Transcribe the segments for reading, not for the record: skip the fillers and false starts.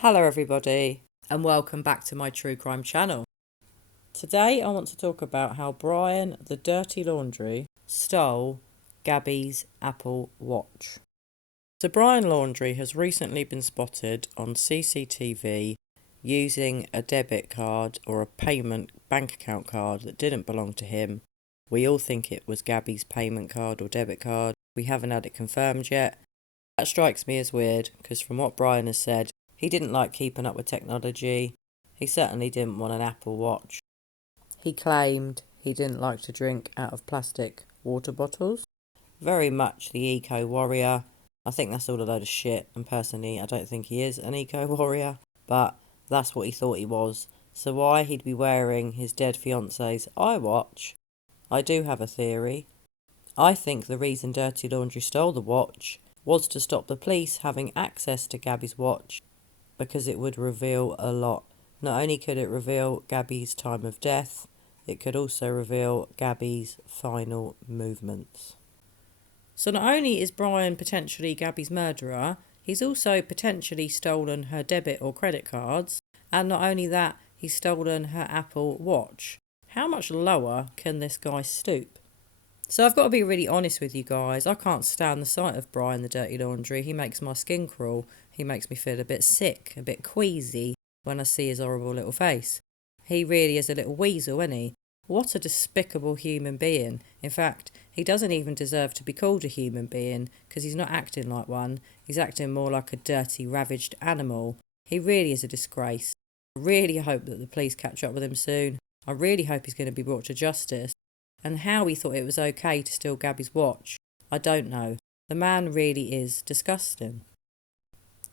Hello everybody and welcome back to my true crime channel. Today I want to talk about how Brian the Dirty Laundrie stole Gabby's Apple Watch. So Brian Laundrie has recently been spotted on CCTV using a debit card or a payment bank account card that didn't belong to him. We all think it was Gabby's payment card or debit card. We haven't had it confirmed yet. That strikes me as weird because from what Brian has said, he didn't like keeping up with technology. He certainly didn't want an Apple Watch. He claimed he didn't like to drink out of plastic water bottles. Very much the eco-warrior. I think that's all a load of shit, and personally I don't think he is an eco-warrior, but that's what he thought he was. So why he'd be wearing his dead fiance's iWatch? I do have a theory. I think the reason Dirty Laundrie stole the watch was to stop the police having access to Gabby's watch, because it would reveal a lot. Not only could it reveal Gabby's time of death, it could also reveal Gabby's final movements. So not only is Brian potentially Gabby's murderer, he's also potentially stolen her debit or credit cards, and not only that, he's stolen her Apple Watch. How much lower can this guy stoop? So I've got to be really honest with you guys. I can't stand the sight of Brian the Dirty Laundrie. He makes my skin crawl. He makes me feel a bit sick, a bit queasy when I see his horrible little face. He really is a little weasel, isn't he? What a despicable human being. In fact, he doesn't even deserve to be called a human being because he's not acting like one. He's acting more like a dirty, ravaged animal. He really is a disgrace. I really hope that the police catch up with him soon. I really hope he's going to be brought to justice. And how he thought it was okay to steal Gabby's watch, I don't know. The man really is disgusting.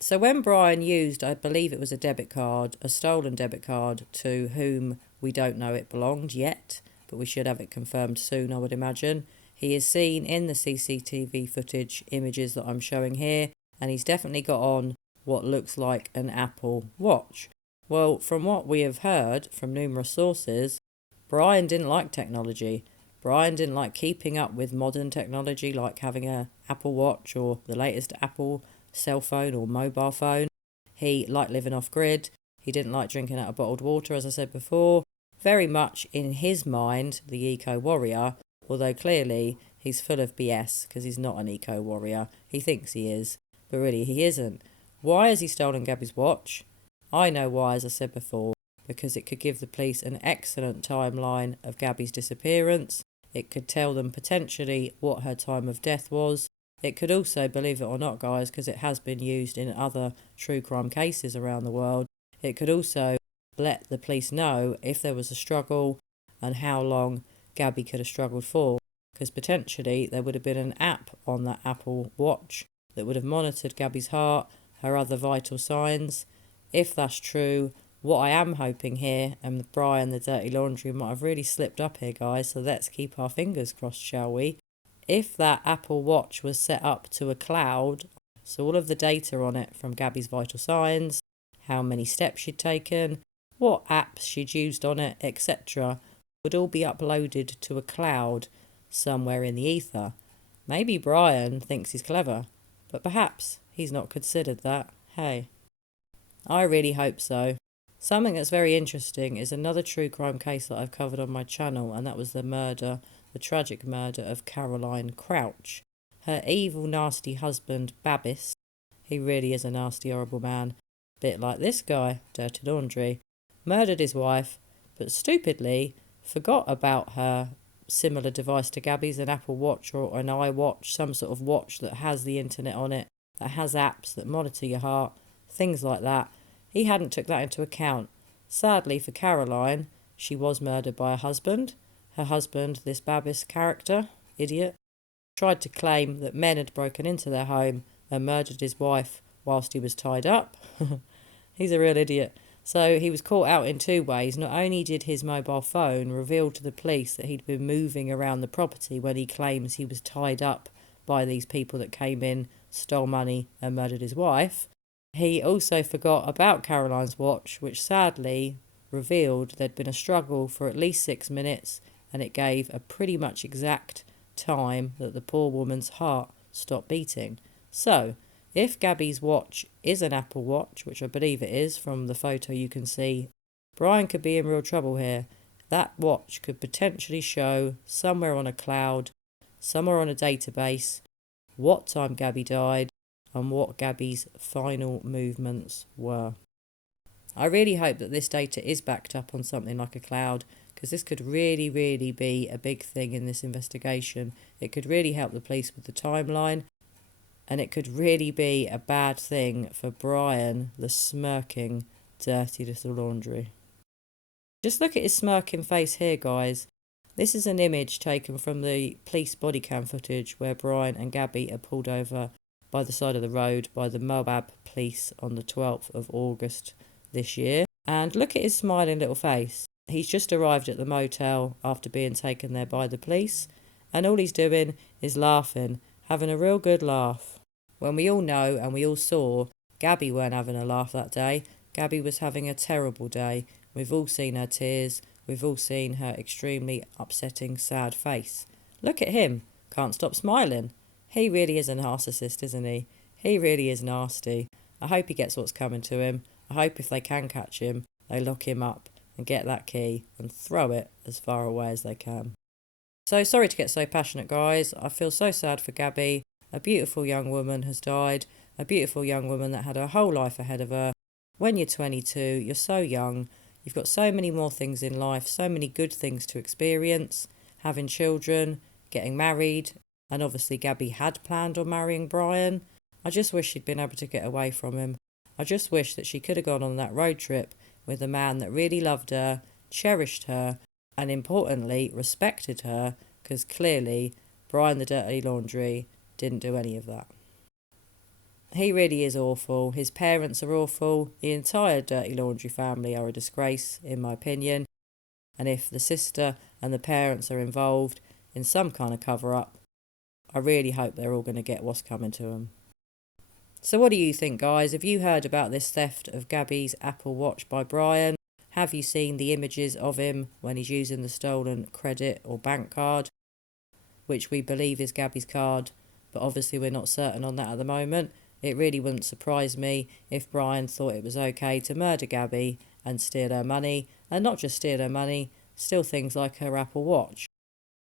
So when Brian used, I believe it was a debit card, a stolen debit card, to whom we don't know it belonged yet, but we should have it confirmed soon, I would imagine. He is seen in the CCTV footage images that I'm showing here, and he's definitely got on what looks like an Apple Watch. Well, from what we have heard from numerous sources, Brian didn't like technology. Brian didn't like keeping up with modern technology like having an Apple Watch or the latest Apple cell phone or mobile phone. He liked living off grid. He didn't like drinking out of bottled water, as I said before. Very much in his mind, the eco-warrior, although clearly he's full of BS because he's not an eco-warrior. He thinks he is, but really he isn't. Why has he stolen Gabby's watch? I know why, as I said before, because it could give the police an excellent timeline of Gabby's disappearance. It could tell them potentially what her time of death was. It could also, believe it or not, guys, because it has been used in other true crime cases around the world, it could also let the police know if there was a struggle and how long Gabby could have struggled for. Because potentially there would have been an app on that Apple Watch that would have monitored Gabby's heart, her other vital signs. If that's true, what I am hoping here, and Brian the Dirty Laundrie might have really slipped up here, guys, so let's keep our fingers crossed, shall we? If that Apple Watch was set up to a cloud, so all of the data on it from Gabby's vital signs, how many steps she'd taken, what apps she'd used on it, etc., would all be uploaded to a cloud somewhere in the ether. Maybe Brian thinks he's clever, but perhaps he's not considered that. Hey, I really hope so. Something that's very interesting is another true crime case that I've covered on my channel, and that was the tragic murder of Caroline Crouch. Her evil, nasty husband, Gabbys, he really is a nasty, horrible man, bit like this guy, Dirty Laundrie, murdered his wife, but stupidly forgot about her similar device to Gabby's, an Apple Watch or an iWatch, some sort of watch that has the internet on it, that has apps that monitor your heart, things like that. He hadn't took that into account. Sadly for Caroline, she was murdered by her husband. Her husband, this Gabbys character, idiot, tried to claim that men had broken into their home and murdered his wife whilst he was tied up. He's a real idiot. So he was caught out in two ways. Not only did his mobile phone reveal to the police that he'd been moving around the property when he claims he was tied up by these people that came in, stole money and murdered his wife, he also forgot about Caroline's watch, which sadly revealed there'd been a struggle for at least 6 minutes, and it gave a pretty much exact time that the poor woman's heart stopped beating. So, If Gabby's watch is an Apple Watch, which I believe it is from the photo you can see, Brian could be in real trouble here. That watch could potentially show somewhere on a cloud, somewhere on a database, what time Gabby died and what Gabby's final movements were. I really hope that this data is backed up on something like a cloud, because this could really, really be a big thing in this investigation. It could really help the police with the timeline, and it could really be a bad thing for Brian, the smirking, dirty little Laundrie. Just look at his smirking face here, guys. This is an image taken from the police bodycam footage where Brian and Gabby are pulled over by the side of the road by the Moab police on the 12th of August this year. And look at his smiling little face. He's just arrived at the motel after being taken there by the police, and all he's doing is laughing, having a real good laugh. When we all know and we all saw Gabby weren't having a laugh that day. Gabby was having a terrible day. We've all seen her tears. We've all seen her extremely upsetting, sad face. Look at him. Can't stop smiling. He really is a narcissist, isn't he? He really is nasty. I hope he gets what's coming to him. I hope if they can catch him, they lock him up and get that key and throw it as far away as they can. So sorry to get so passionate, guys. I feel so sad for Gabby. A beautiful young woman has died. A beautiful young woman that had her whole life ahead of her. When you're 22, you're so young. You've got so many more things in life, so many good things to experience. Having children, getting married, and obviously Gabby had planned on marrying Brian. I just wish she'd been able to get away from him. I just wish that she could have gone on that road trip with a man that really loved her, cherished her, and importantly, respected her, because clearly Brian the Dirty Laundrie didn't do any of that. He really is awful. His parents are awful. The entire Dirty Laundrie family are a disgrace, in my opinion. And if the sister and the parents are involved in some kind of cover-up, I really hope they're all going to get what's coming to them. So what do you think, guys? Have you heard about this theft of Gabby's Apple Watch by Brian? Have you seen the images of him when he's using the stolen credit or bank card, which we believe is Gabby's card, but obviously we're not certain on that at the moment? It really wouldn't surprise me if Brian thought it was okay to murder Gabby and steal her money, and not just steal her money, steal things like her Apple Watch.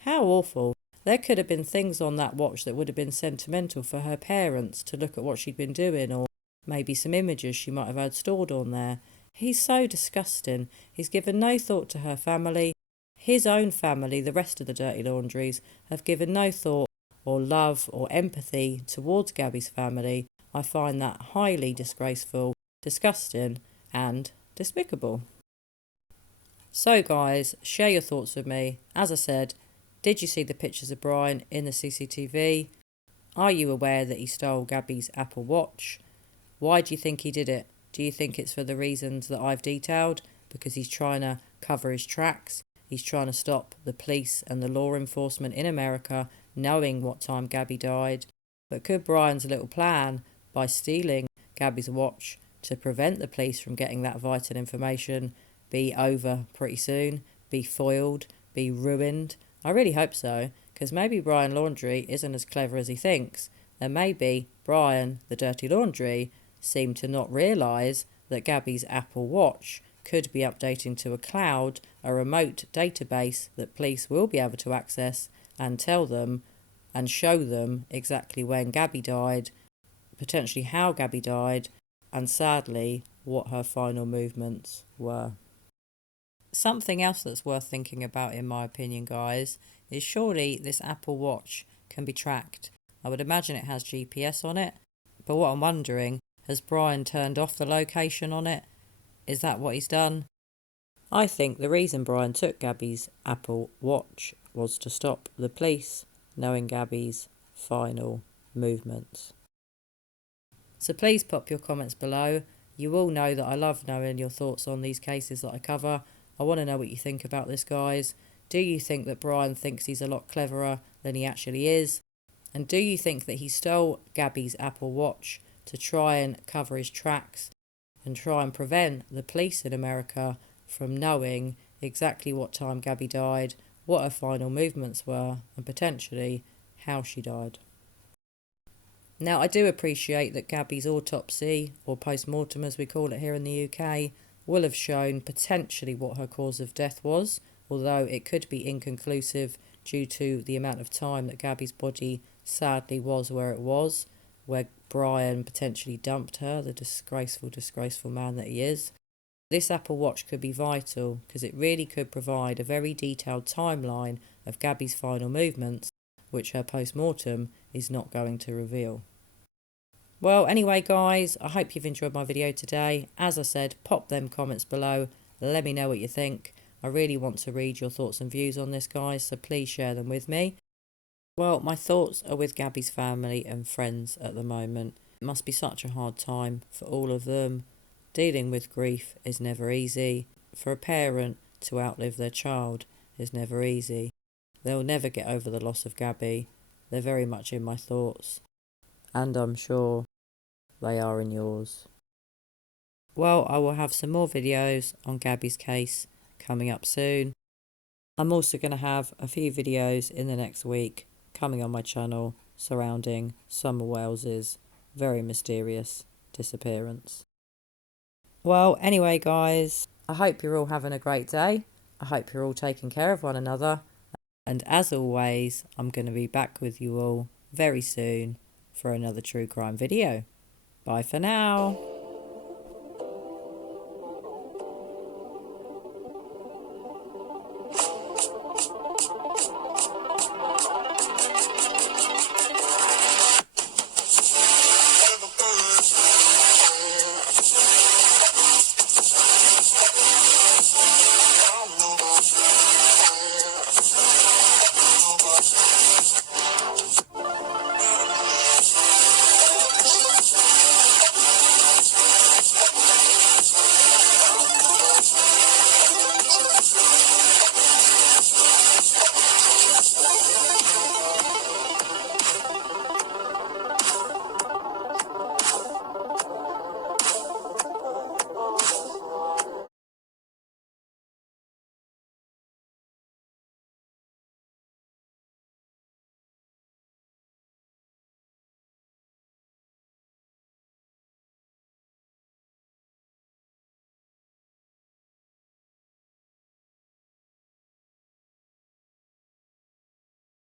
How awful. There could have been things on that watch that would have been sentimental for her parents to look at what she'd been doing, or maybe some images she might have had stored on there. He's so disgusting. He's given no thought to her family. His own family, the rest of the Dirty Laundries, have given no thought or love or empathy towards Gabby's family. I find that highly disgraceful, disgusting and despicable. So guys, share your thoughts with me. As I said, did you see the pictures of Brian in the CCTV? Are you aware that he stole Gabby's Apple Watch? Why do you think he did it? Do you think it's for the reasons that I've detailed? Because he's trying to cover his tracks? He's trying to stop the police and the law enforcement in America knowing what time Gabby died? But could Brian's little plan by stealing Gabby's watch to prevent the police from getting that vital information be over pretty soon, be foiled, be ruined? I really hope so, because maybe Brian Laundrie isn't as clever as he thinks, and maybe Brian, the Dirty Laundrie, seemed to not realise that Gabby's Apple Watch could be updating to a cloud, a remote database that police will be able to access and tell them and show them exactly when Gabby died, potentially how Gabby died, and sadly what her final movements were. Something else that's worth thinking about, in my opinion, guys, is surely this Apple Watch can be tracked. I would imagine it has GPS on it, but what I'm wondering, has Brian turned off the location on it? Is that what he's done? I think the reason Brian took Gabby's Apple Watch was to stop the police knowing Gabby's final movements. So please pop your comments below. You all know that I love knowing your thoughts on these cases that I cover. I want to know what you think about this, guys. Do you think that Brian thinks he's a lot cleverer than he actually is? And do you think that he stole Gabby's Apple Watch to try and cover his tracks and try and prevent the police in America from knowing exactly what time Gabby died, what her final movements were, and potentially how she died? Now, I do appreciate that Gabby's autopsy, or post-mortem as we call it here in the UK, will have shown potentially what her cause of death was, although it could be inconclusive due to the amount of time that Gabby's body sadly was where it was, where Brian potentially dumped her, the disgraceful man that he is. This Apple Watch could be vital because it really could provide a very detailed timeline of Gabby's final movements, which her post-mortem is not going to reveal. Well, anyway, guys, I hope you've enjoyed my video today. As I said, pop them comments below. Let me know what you think. I really want to read your thoughts and views on this, guys, so please share them with me. Well, my thoughts are with Gabby's family and friends at the moment. It must be such a hard time for all of them. Dealing with grief is never easy. For a parent to outlive their child is never easy. They'll never get over the loss of Gabby. They're very much in my thoughts. And I'm sure they are in yours. Well, I will have some more videos on Gabby's case coming up soon. I'm also going to have a few videos in the next week coming on my channel surrounding Summer Wales's very mysterious disappearance. Well, anyway, guys, I hope you're all having a great day. I hope you're all taking care of one another. And as always, I'm going to be back with you all very soon for another true crime video. Bye for now.